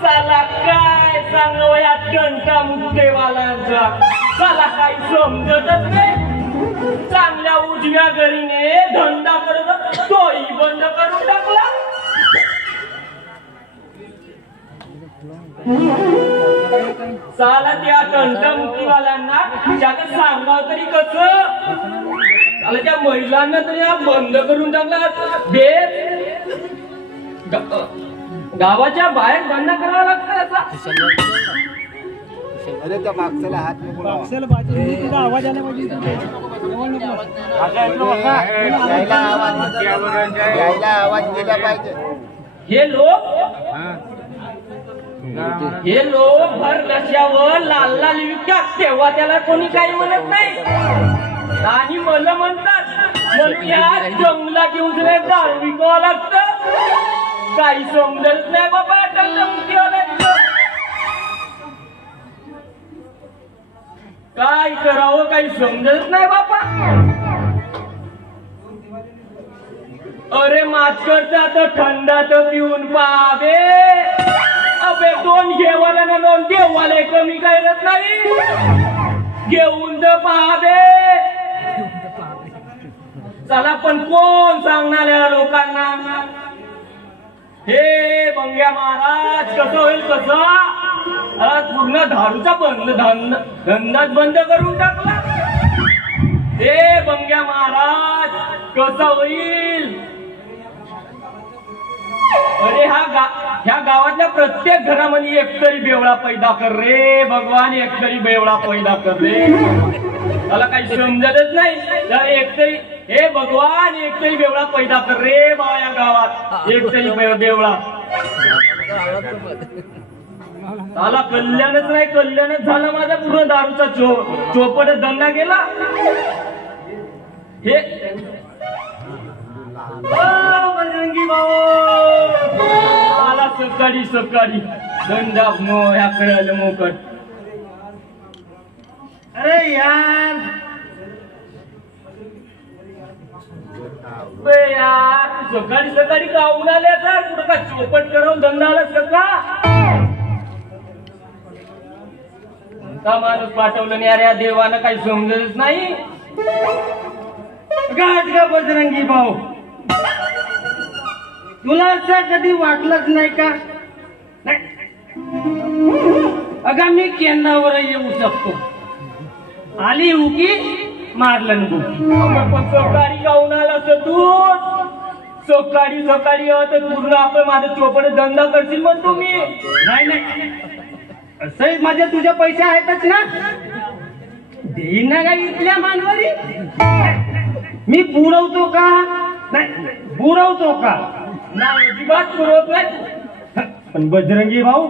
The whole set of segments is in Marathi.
साला काय सांगू या कंटा मुक्तेवाल्यांचा, साला काही समजतच नाही. चांगल्या उजव्या गरीने धंदा करत तोही बंद करून टाकला. साला त्या कंटा मुक्तीवाल्यांना त्याला सांगाव तरी कसं, साला त्या महिलांना तरी बंद करून टाकला. गावाच्या बाहेर बंद करावं लागतं याचा. अरे त्या मागच्याला हात नको लावा. आवाज आला पाहिजे. यायला आवाज दिला पाहिजे. हे लोक भर रस्त्यावर लाल लाल विकतात तेव्हा त्याला कोणी काही म्हणत नाही. आणि मला म्हणतात म्हणून या जंगला घेऊन दारू विकावं लागतं. काही समजत नाही बाबा. काय करावं काही समजत नाही बाबा. अरे मास्करचा तर थंडा तर पिऊन पाहावे. अबे दोन घेवाले ना दोन देवाले कमी करत नाही. घेऊन तर पाहावे. चला पण कोण सांगणार या लोकांना. हे बंग्या महाराज कसं होईल कसं. पूर्ण दारूचा धंदाच बंद करून टाकला. हे बंग्या महाराज कसं होईल. अरे ह्या गावातल्या प्रत्येक घरामध्ये एकतरी बेवळा पैदा कर रे भगवान. एकतरी बेवळा पैदा कर रे. मला काही समजतच नाही. एकतरी हे भगवान एकतरी बेवळा पैदा कर रे बाबा या गावात. एकतरी बेवळा. मला कल्याणच नाही. कल्याणच झालं माझा. पूर्ण दारूचा चोपट धंदा गेला. हे बजरंगी भाऊ आला सकाळी सकाळी धंदा ह्याकडे मोकट. अरे यार सकाळी सकाळी काऊन आले तर कुठं का चोपट करून धंदा आला सका. का माणूस पाठवलं नाही. अरे या देवानं काही समजतच नाही. गाठ का बजरंगी भाऊ तुला असं कधी वाटलंच नाही का. अगा मी केंद्रावर येऊ शकतो. आली उकी मारलं पण सकाळी गाऊन आला तू. सकाळी सकाळी तर पूर्ण आपण माझं चोपड धंदा करशील म्हणतो मी. नाही नाही असंही माझे तुझे पैसे आहेतच ना. देईन ना का इथल्या मानवारी. मी पुरवतो का. नाही पुरवतो का. नाही अजिबात पुरवत नाही. पण बजरंगी भाऊ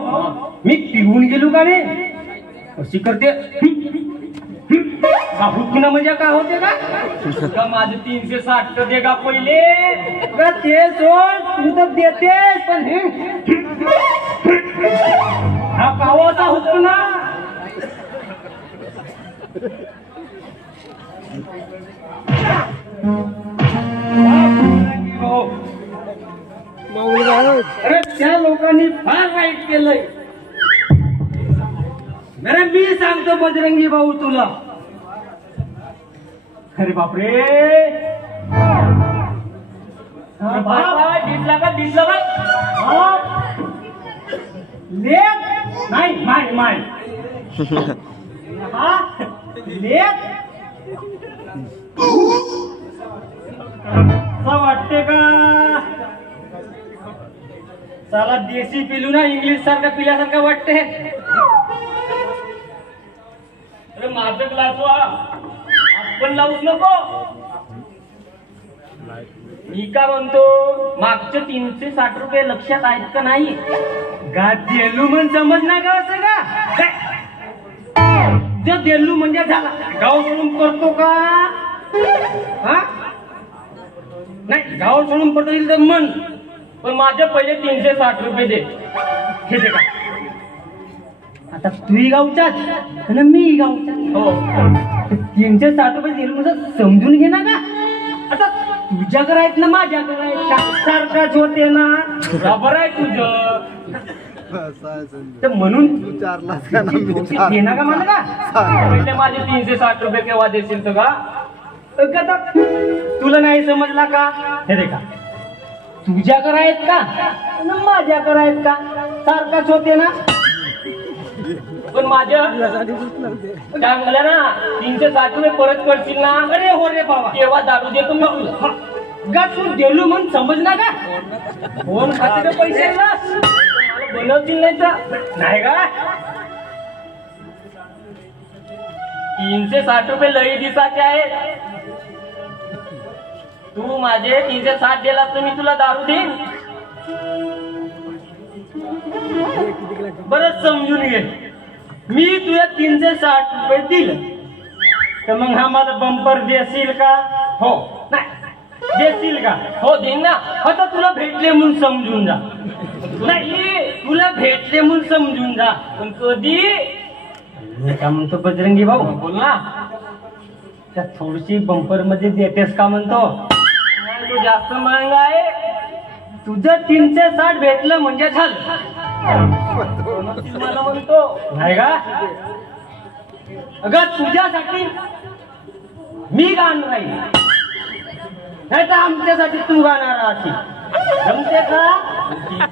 मी पिऊन गेलो का रे. अशी करते हुकणं म्हणजे काय होते का. माझे 360 तर दे का पहिले. ते सोड तू तर देतेस पण हा कावाचा हुकणा. अरे त्या लोकांनी फार वाईट केलंय. अरे मी सांगतो बजरंगी भाऊ तुला. अरे बापरे दिसला का दिसला का. लेख नाही माय माय लेख वाटते का. साला देशी पिलू ना इंग्लिश सारखा पिल्यासारखा वाटते. अरे मादक लाचवा आपण लावूच नको. मी का म्हणतो मागचे 360 रुपये लक्षात आहेत का नाही. गा देलू म्हण समज ना का असं का. जो देलू म्हणजे झाला गाव सोडून करतो का. हा नाही गाव सोडून पडतो तर म्हण. पण माझे पहिले 360 रुपये दे. हे दे का. आता तूही गावचाच आणि मी गावचा. हो 360 रुपये दिले म्हणजे समजून घे ना का. आता तुझ्याकडे आहेत ना माझ्याकडे आहेत का सारखाच होते ना बरोबर आहे तुझं तर म्हणून तू चारलास का ना मी देणार का मला का पहिले माझे 360 रुपये केव्हा देशील तर का कदा तुला नाही समजला का हे देखा तुझ्याकडे आहेत का आणि माझ्याकडे आहेत का सारखाच होते ना पण माझं काय म्हणलं ना 360 रुपये परत करशील ना अरे हो रे बाबा केव्हा दारू देतो मी तुला गा तू देलू म्हणून समजला का कोण खाते रे पैसे ना मला बनवतील नाही तर नाही का 360 रुपये लई दिसाचे आहेत तू माझे 360 दिला तर मी तुला दारू देईन बरं समजून घे मी तुला 360 रुपये दिलं तर मग हा मला बंपर देशील का हो नाही देशील का हो देईन ना आता तुला भेटले म्हणून समजून जा नाही तुला भेटले म्हणून समजून जा पण कधी मी का म्हणतो बजरंगी भाऊ बोल ना त्या थोडीशी बंपर मध्ये देतेस का म्हणतो तू जास्त महंगा आहे तुझं 360 भेटलं म्हणजे झालं मला म्हणतो नाही का अगं तुझ्यासाठी मी गाणं राहील नाही तर आमच्यासाठी तू गाणार अशी जमते का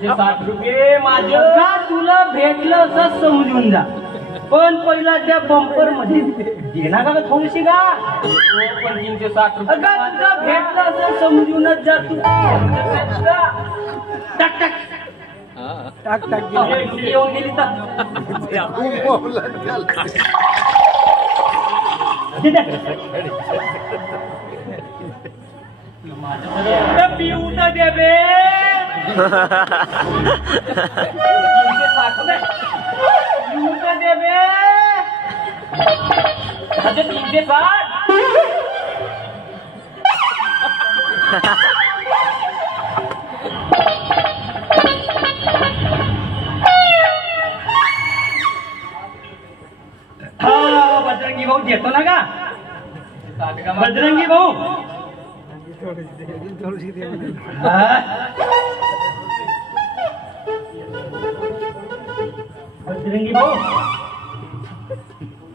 360 रुपये माझं का तुला भेटलं असं समजून जा पण पहिला त्या बंपर मध्ये देणार का गं थोडीशी का पण 360 रुपये अगं तुला भेटलं असं समजूनच जा तू टाक टाक टाक टाक येऊन गेली तर पिऊ तर दे बे 360 रुपये पिऊ तर दे बे माझे 360 हा बजरंगी भाऊ देतो ना का बजरंगी भाऊ हा? बजरंगी भाऊ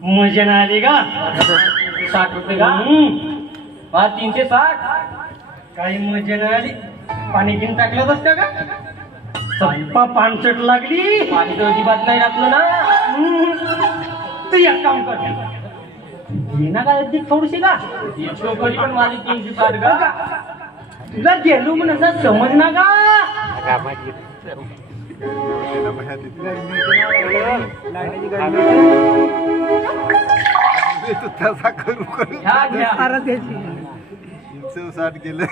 मजा नाही आली का 60 रुपये का माझ 360 काही मजा नाही आली पाणी घेऊन टाकलं बसतं का चप्पा पानसट लागली पाणी तर अजिबात नाही घातलं ना तू एक काम कर येणार का अधिक थोडीशी का छोकरी पण माझी 360 का तुला गेलो म्हणून असं समजणार का तसा करू करू ह्या घ्या 360 गेलं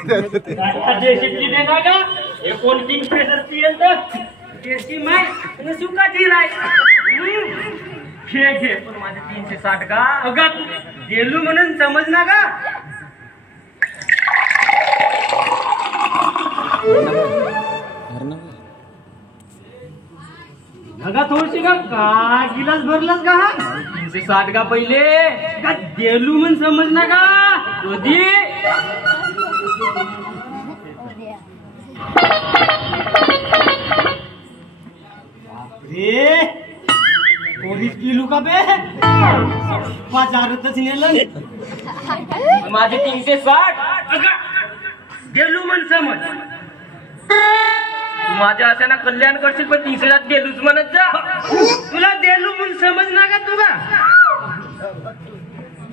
देशीची देणार का हे कोण किंग प्रेशर पिएल तर देशी माय आणि सुकाची राय घे घे पण माझे 360 का अगं गेलो म्हणून समजणार का अगं थोडीशी का गिलास भरलास का 360 का पहिले का गेलो म्हणून समजणार का कधी रे पोलीस किलो का बे 5000च नेलं माझे 360 गेलो म्हण समज तू माझ्या अचानक कल्याण करशील पण 360 गेलूच म्हणत जा तुला देलू म्हणून समज ना का तुला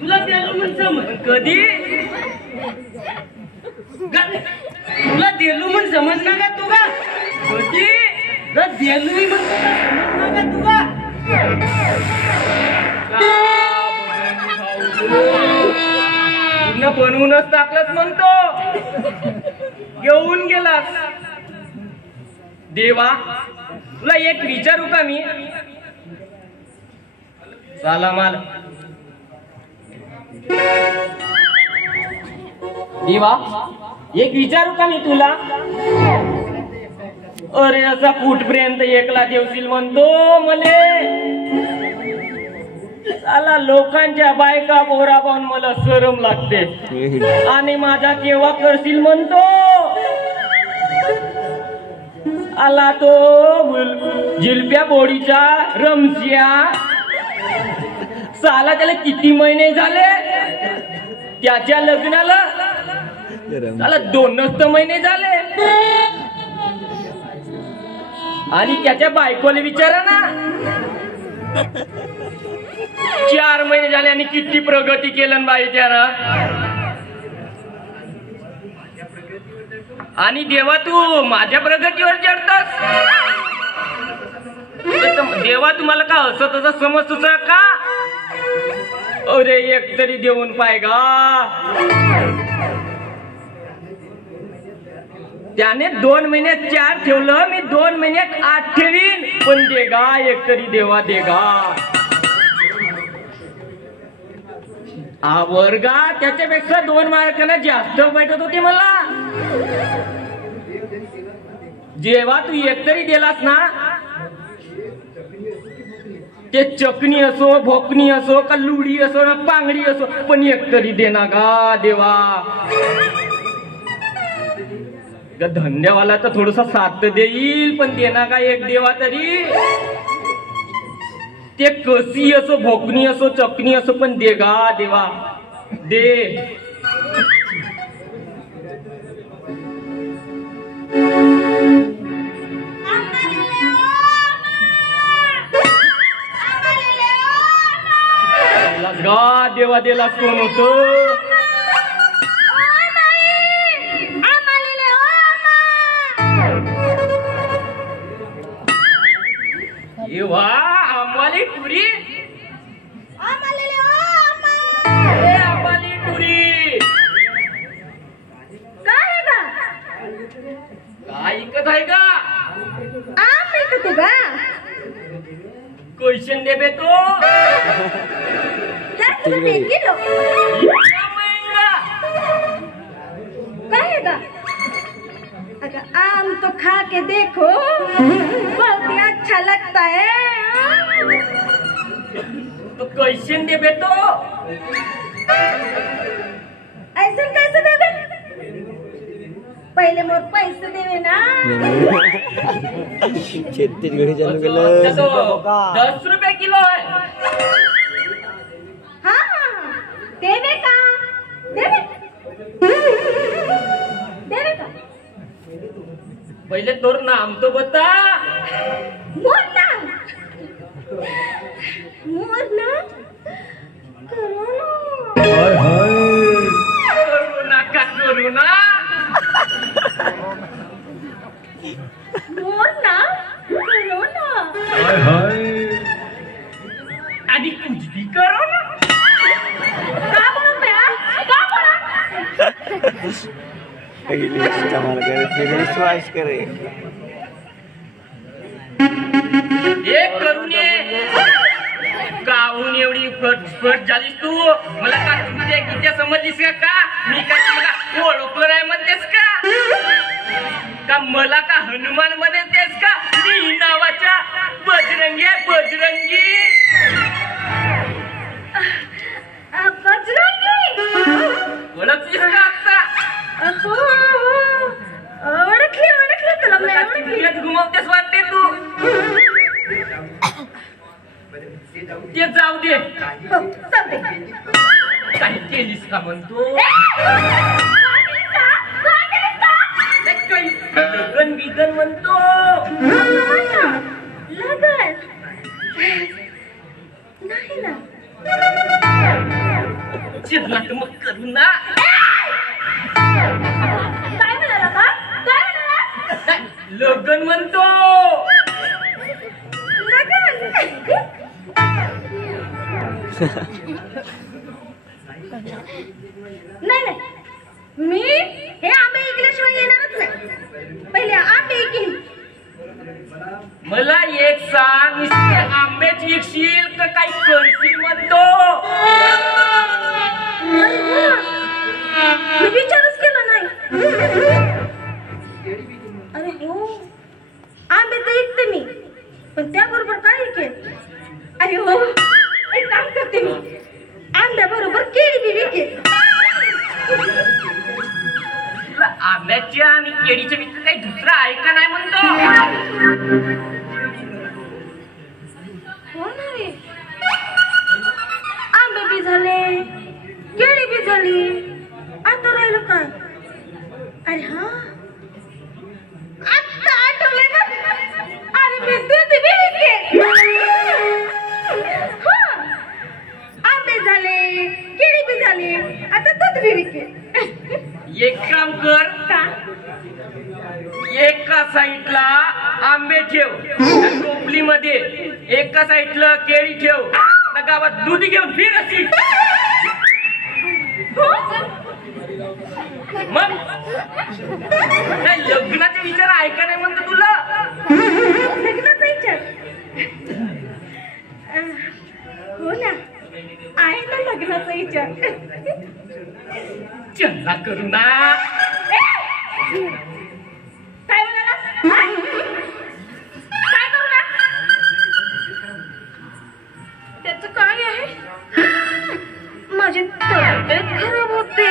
तुला देलू म्हणून समज कधी तुला देलू म्हणून समज ना का तुला कधी तुला देलू म्हणून समज ना का तुला पूर्ण बनवूनच टाकलंच म्हणतो घेऊन गेलास देवा तुला एक विचारू का मी चला मला देवा एक विचारू का मी तुला अरे असा कुठपर्यंत एकला देवशील म्हणतो मले साला लोकांच्या बायका बोरा पाहून मला शरम लागते आणि माझा केव्हा करशील म्हणतो. आला तो जिलप्या बोडीचा रमसिया. साला त्याला किती महिने झाले त्याच्या लग्नाला. साला 2च महिने झाले आणि त्याच्या बायकोला विचारा ना 4 महिने झाले आणि किती प्रगती केलं बाई त्यानं. आणि देवा तू माझ्या प्रगतीवर चढतस. देवा तुम्हाला का असं तसं समजतोस का. अरे एक तरी देऊन पाय गा. त्याने 2 महिन्यात 4 ठेवलं, मी 2 महिन्यात 8 ठेवीन. पण देगा एक तरी देवा देगा. वर्गा त्याच्यापेक्षा 2 मार्कांना जास्त भेटत होती मला. जेव्हा तू एक तरी दिलास ना ते चकणी असो भोकणी असो का लुडी असो ना पांगडी असो पण एक तरी देना गा देवा. धंद्यावाला तर थोडस साथ देईल पण देना का एक देवा तरी. ते कशी असो भोकणी असो चकणी असो पण दे गा देवा दे. गा देवा देलास कोण होतो. वा आंबाली टुरी. आंबाली टुरी काय आहे का. काय ऐकत आहे का. आम ऐकते का. क्वेश्चन दे बे तो. 10 रुपये किलो. काय है का. अगर आम तो खा के देखो बहुत ही अच्छा लगता है. तो क्वेश्चन दे बे तो. ऐसे कैसे देवे. पहिले मोर पैसे देवे ना. छत्तीसगढ़ी चालू केलं. 10 रुपये किलो आहे. हाँ देवे का. देवे देवे का. पहिले तोर नाम तो बता. मोर नाम. मोर नाम करुणा का करुणा. मोर नाम करुणा. आणि कुछ भी करो ना. का बोलत आहे का बोला. विश्वास करे. एक करुणे काहून एवढी फट झालीस तू. मला का तुझ्या गीत्या समजलीस का. मी काय तुला ओळखलं नाही म्हणतेस का मला का हनुमान म्हणतेस का. मी नावाच्या बजरंगी बजरंगी. बजरंगी ओळखलीस का आता. ओळखली तुला मी ओळखली. घुमवतेस वाटते तू. ते जाऊ दे. काय केलीस का म्हणतो. लगन बिगन म्हणतो. लगन नाही ना. चिरला तर मग करू ना. काय म्हणाला का. काय म्हणाला. लगन म्हणतो. नाही नाही मी हे आंबे ऐकल्याशिवाय येणारच नाही. पहिले आंबे ऐकली. मला एक सांग नुसते आंबेच विकशील का काही करशील म्हणतो. मी विचारच केला नाही. अरे हो आंबे तर ऐकते मी पण त्याबरोबर काय ऐकेल. अरे हो एक काम कर करते मी आंब्याबरोबर केळी बी विकेल. आंब्याच्या आणि केळीच्या व्यतिरिक्त काही दुसरं आहे का नाही म्हणतो. हो ना रे, आंबे बी झाले केळी बी झाली, आता राहिलं काय? अरे हा, आता आठवलंय बघ. अरे मी दूध बी विकेल. हा, आंबे झाले केळी बी झाली, आता दूध बी विकेल. एक काम कर, का? एका साईडला आंबे ठेव टोपलीमध्ये, एका साईडला केळी ठेव, गावात दूध घेऊन फिर अशी. मग लग्नाचे विचार ऐका नाही म्हणतो तुला. लग्नाचा विचार? हो ना, आहे ना लग्नाचा विचार. चल्ला करू ना. काय म्हणाला? काय करू ना? त्याच काय आहे? माझी तब्येत खराब होते.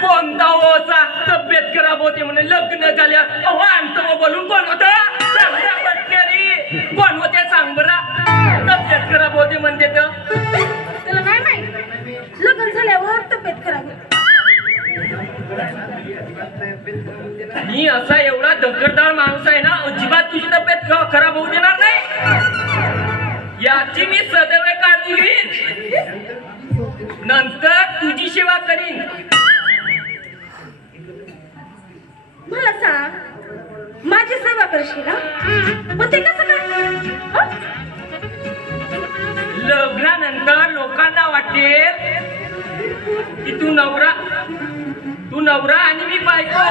कोणता होता तब्येत खराब होते म्हणे लग्न झाल्या आणतो बोलून कोण होत? कोण होते सांग बरं. तब्येत खराब होते म्हणते तर तुला नाही माहित, लग्न झाल्यावर तब्येत खराब होते. मी असा एवढा दगडदार माणूस आहे ना, अजिबात तुझी तब्येत खराब होऊ देणार नाही. याची मी सदैव काळजी घेईन, नंतर तुझी सेवा करीन. मला सांग, माझी सेवा करशील ना? मग ते कसं काय? लग्नानंतर लोकांना वाटेल की तू नवरा आणि मी बायको.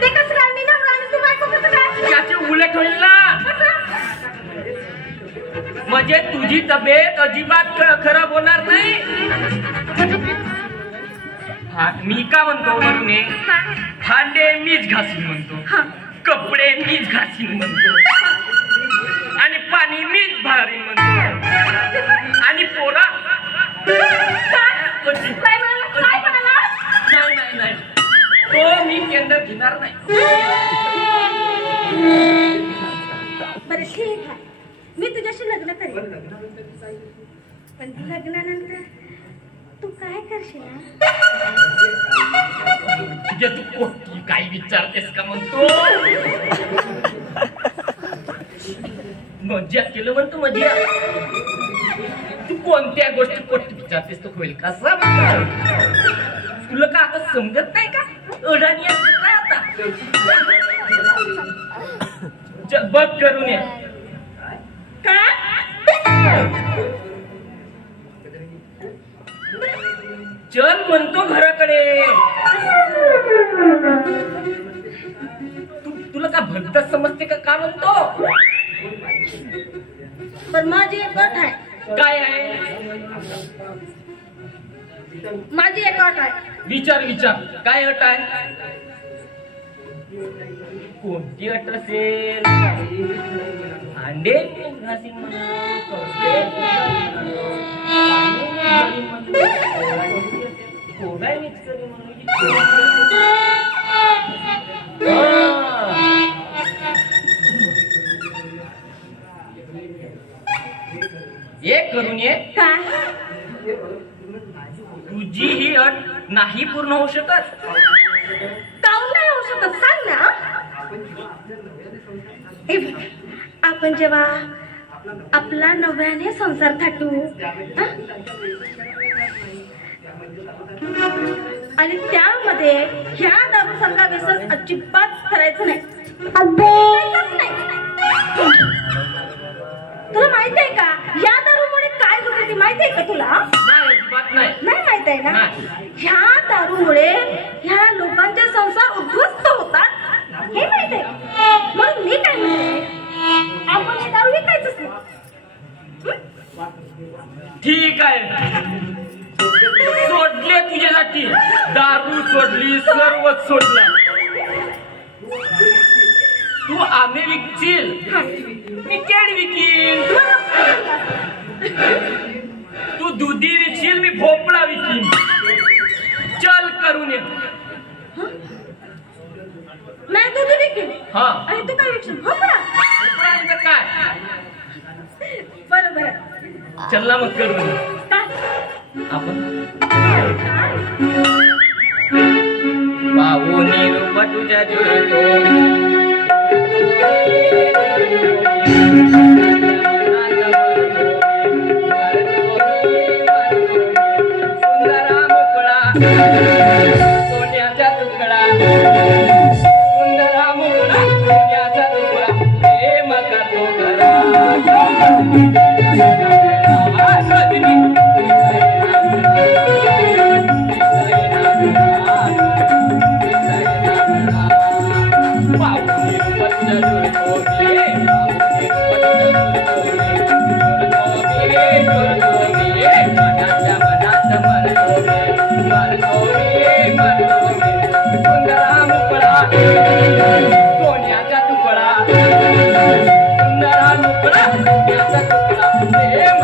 ते कसं काय? मी नवरा आणि तू बायको कसं काय? त्याचे उलट होईल ना. म्हणजे तुझी तब्येत अजिबात खराब होणार नाही. मी का म्हणतो म्हणून, भांडे मीच घासीन म्हणतो, कपडे मीच घासीन म्हणतो, आणि पाणी मीच भरीन म्हणतो, आणि पोरा नाही तो मी केंद्र घेणार नाही. बरं ठीक आहे, मी तुझ्याशी लग्न करेन, पण लग्नानंतर तू काय करशील? तुझ्या तू कोटी काय विचारतेस का म्हणतो. मजा केलं म्हणतो मजा. तू कोणत्या गोष्टी कोटी विचारतेस तो होईल का? तुला का आता समजत नाही का? अडाणी असत काय आता. बघ करून ये. चल म्हणतो घराकडे. तुला का भलतच समजते का म्हणतो. पण माझी एक अट आहे. काय आहे? माझी एक अट आहे. विचार काय अट आहे? कोणती अट असेल? भांडे घासीन म्हणून, कोबा मिक्स करी म्हणून, एक करून ये. काय? तुझी ही अट नाही पूर्ण होऊ शकत. काऊन नाही होऊ शकत सांग ना. आपण जेव्हा आपला नव्याने संसार थाटू आणि त्यामध्ये ह्या दारूसारखा व्यसन अजिबात करायचं नाही. तुला माहित आहे का या दारूमुळे काय होते ते माहित आहे का तुला? नाही माहित आहे ना. ह्या दारूमुळे ह्या लोकांचे संसार उद्ध्वस्त होतात हे माहित आहे. मग मी काय म्हणते, आपण हे दारू विकायचंच नाही. ठीक आहे, सोडले तुझ्यासाठी. दारू सोडली, सर्वच सोडलं. तू आम्ही विकशील, मी केळी विकीन. दुधी विकशील मी भोपळा विकीन. चल करून ये. नाही दूध विकेल. हा आणि तू काय विकशील? भोपळा. भोपळा म्हणजे काय? बरं बरं. चल ना मग करून ये. काय? आपण पाहुणी रूप तुझ्या जुळतो सुंदरा मोकळा सोन्याचा तुकडा सुंदरा मोकळा सोन्याचा तुकडा प्रेम करतो घरा सोन्याचा तुकडा सुंदरा मुकडा सोन्याचा तुकडा प्रेम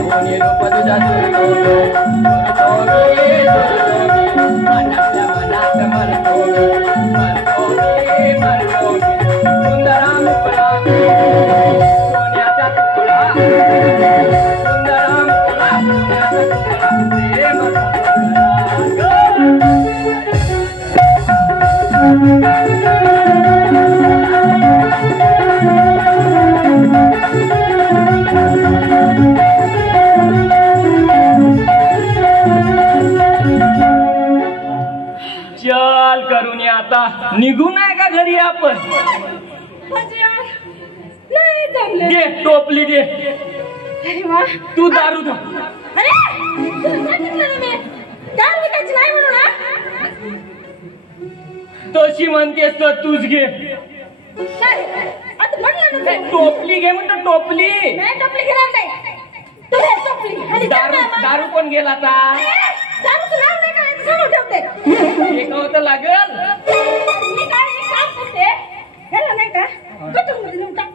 पाहुणे रूप तुझा सुरतो मनातल्या मनात मरतो मी सुंदरा मुकुळा सोन्याचा तुकडा सुंदरा मुकुळा सोन्याचा तुकडा प्रेम चल करून आता निघू नाही का घरी आपण दे टोपली दे अरे वा तू दारू दे अरे तुला सांगितलं ना मी दारू विकायची नाही म्हणून ना तशी म्हणतेस तर तूच घे काय आता म्हणलं ना तू. टोपली घे म्हणतो टोपली नाही टोपली घेणार नाही तू घे टोपली आणि दारू दारू कोण गेला आता दारूचं नाव नाही करायचं समोर ठेवते एकावं तर लागल मी काय एक काम करते ह्याला नाही का कटकमध्ये नेऊन टाक